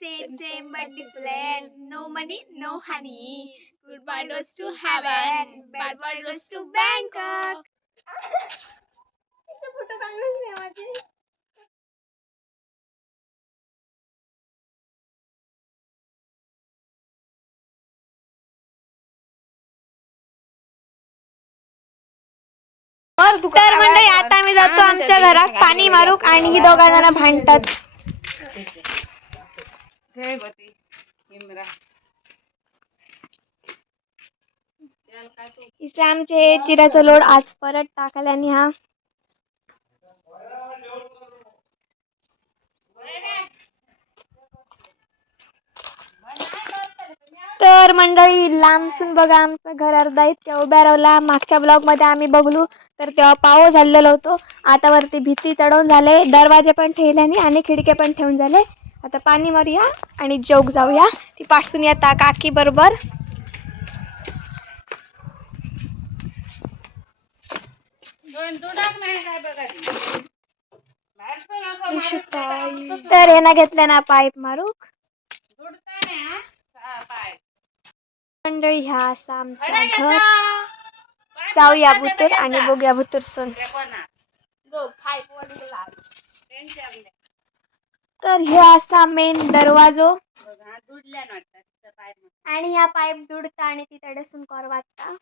same, same but different. No money, no honey. Goodbye goes to heaven, bad boy goes to Bangkok. Photo काढून माझे तर मंडळी आता मी जातो आमच्या घरात पाणी मारूक आणि ही दोघा जण भांडतात इथे आमचे चिराचं लोड आज परत टाकल्याने हा तर मंडळी लांबसून बघा आमचं घर अर्धा इतक्या उभ्या रावला मागच्या ब्लॉगमध्ये आम्ही बघलो तर तेव्हा पाऊस झालेलो होतो. आता वरती भीती चढवून झाले. दरवाजे पण ठेवल्याने आणि खिडके पण ठेवून झाले. आता पाणी मारूया आणि जोग जाऊया. ती पासून येता काकी बरोबर. तर हे ना घेतलं ना पाईप मारूक. मंडळी ह्या असा आमचा घर. जाऊया भुतूर आणि बघूया भुतूर सोन. तर हे असा मेन दरवाजो. आणि ह्या पाईप दुडता आणि ती तडसून कर वाजता.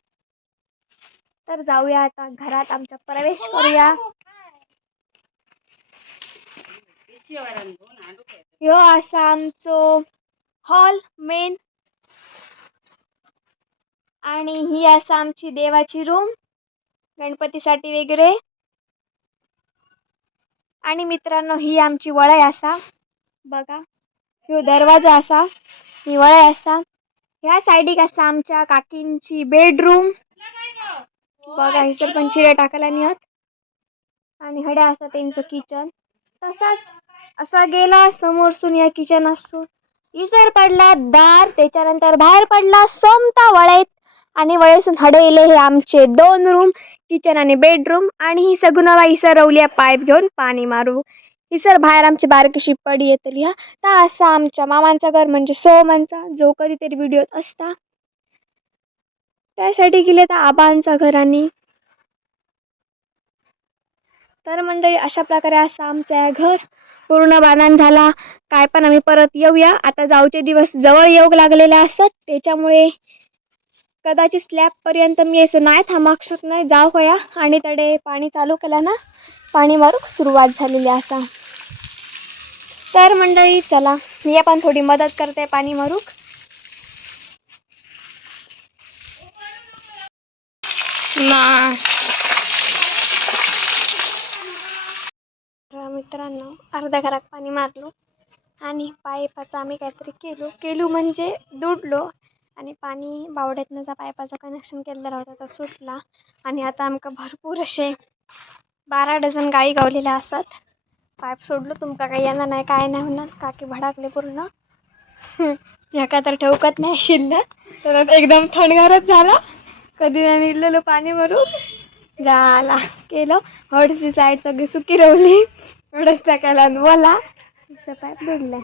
तर जाऊया आता घरात आमच्या प्रवेश करूया. ह्यो असा आमचो हॉल मेन आणि ही असा आमची देवाची रूम गणपतीसाठी वगैरे. आणि मित्रांनो ही आमची वळय असा. बघा ह्यो दरवाजा असा ही वळय असा. ह्या सायडीक असा आमच्या काकींची बेडरूम. बघा हिसर पण चिरे टाकायला नियत. आणि हड्या असा त्यांचं किचन. तसाच असा गेला समोरसून या किचन असतो इसर पडला दार त्याच्यानंतर बाहेर पडला सोमता वळेत. आणि वळेसून हडे इले हे आमचे दोन रूम. किचन आणि बेडरूम आणि ही सगुणाला इसर रवली पाईप घेऊन पाणी मारू. इसर बाहेर आमची बारकीशी पडी येतली हा तर असा आमच्या मामांचा घर म्हणजे सोमांचा जो कधीतरी व्हिडिओत असता. त्यासाठी गेले तर आबांचा घर आणि तर मंडळी अशा प्रकारे असं आमचं आहे घर पूर्ण बांधण झाला. काय पण आम्ही परत येऊया. आता जाऊचे दिवस जवळ येऊ लागलेले असतात त्याच्यामुळे कदाचित स्लॅबपर्यंत मी असं नाही थांबाक नाही जाऊ कया आणि तडे पाणी चालू केलं ना पाणी मारूक सुरुवात झालेली असा. तर मंडळी चला मी पण थोडी मदत करते पाणी मारूक ना. तर मित्रांनो अर्ध्या घरात पाणी मारलो. आणि पाईपाचं आम्ही काहीतरी केलो. केलो म्हणजे दुडलो. आणि पाणी बावड्यातनं पाईपाचं कनेक्शन केलेलं होतं तर सुटला. आणि आता आमकां भरपूर असे बारा डझन गाई गावलेल्या असतात. पाईप सोडलो तुमका काही येणार नाही काय नाही होणार. काकी भडाकले पूर्ण. ह्याका तर ठेवकत नाही शिल्लक. तर एकदम थंडगारच झाला. कधी नाही निघलेलं पाणी भरून. झाला. केलं. हळदीची साईड सगळी सुकी रवली एवढंच टाकायला बोला पाईप बुडलं.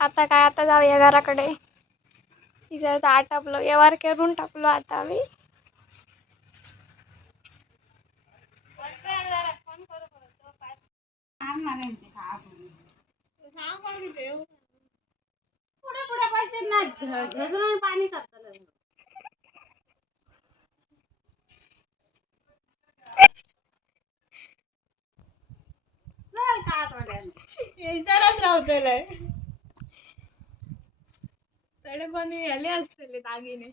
आता काय? आता जाऊया घराकडे. तिचं आटापलो व्यवहार करून टाकलो आता आम्ही. पुढे पुढे पैसे नाही अजून पाणी करतात विचारच राहतलंय तडे पण आले असतील दागिने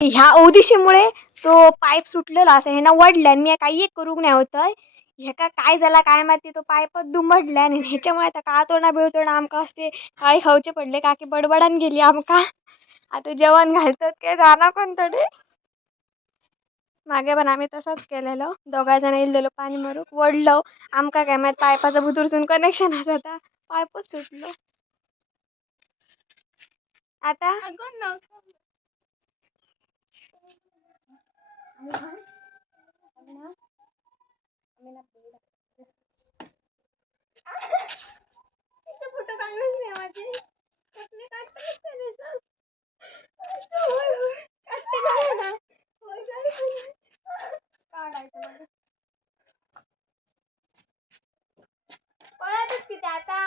ह्या ओदिशीमुळे तो पाईप सुटलेला असं ह्यांना वडलं मी काही एक करूक नाही होतं ह्याका काय झाला काय माहिती? तो पाईपच दुमडल्या आणि ह्याच्यामुळे आता कातोडा बिळतोडा आमका असे काय खाऊचे पडले काकी बडबडान गेली आमका. आता जेवण घालतात काय जाणार पण तरी? मागे पण आम्ही तसंच केलेलं. दोघा जण येलेलो पाणी मारूक वडलो आमका काय माहीत पायपाचं भुतूरसून कनेक्शन असता पायपच सुटलो. आता? फोटो काढून नाही माझे कसले काढताच नाही दिसत. होय, होय. काढते का ना? होय, काढते. काढायचं माझं. पळतच किती आता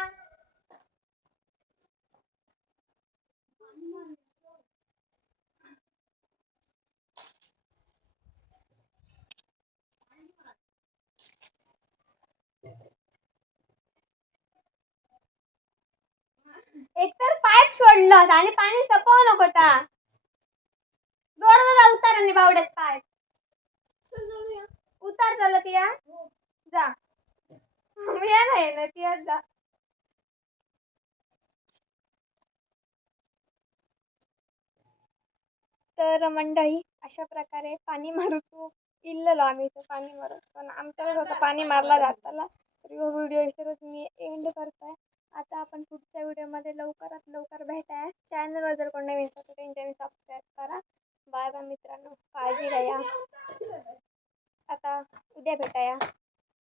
एकतर पडलं आणि पाणी सपव नको जोड जोडवर उतार आणि बावड्यात पाय. उतार झालं या जा. मी नाही ना तिया जा. तर मंडळी अशा प्रकारे पाणी मारूचो इल्लेलो आम्ही इथं पाणी मारत पण आमच्याकडे होतं पाणी मारला जाताला तर व्हिडिओ इथेच मी एंड करताय. आता आपण पुढच्या व्हिडिओमध्ये लवकरात लवकर भेटाय चॅनलवर जर कोण नवीन असेल तर त्यांच्यानी सबस्क्राईब करा. बाय बाय मित्रांनो. काळजी घ्या. आता उद्या भेटाया.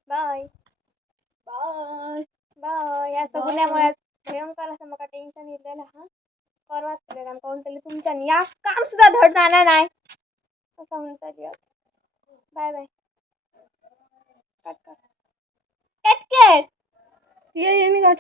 बाय बाय बाय या भयंकर असं मला टेन्शन येलेलं हा? परवाच केलेलं आमका या काम सुद्धा धड नाही. असं बाय बाय कट कर कट कर येईन ये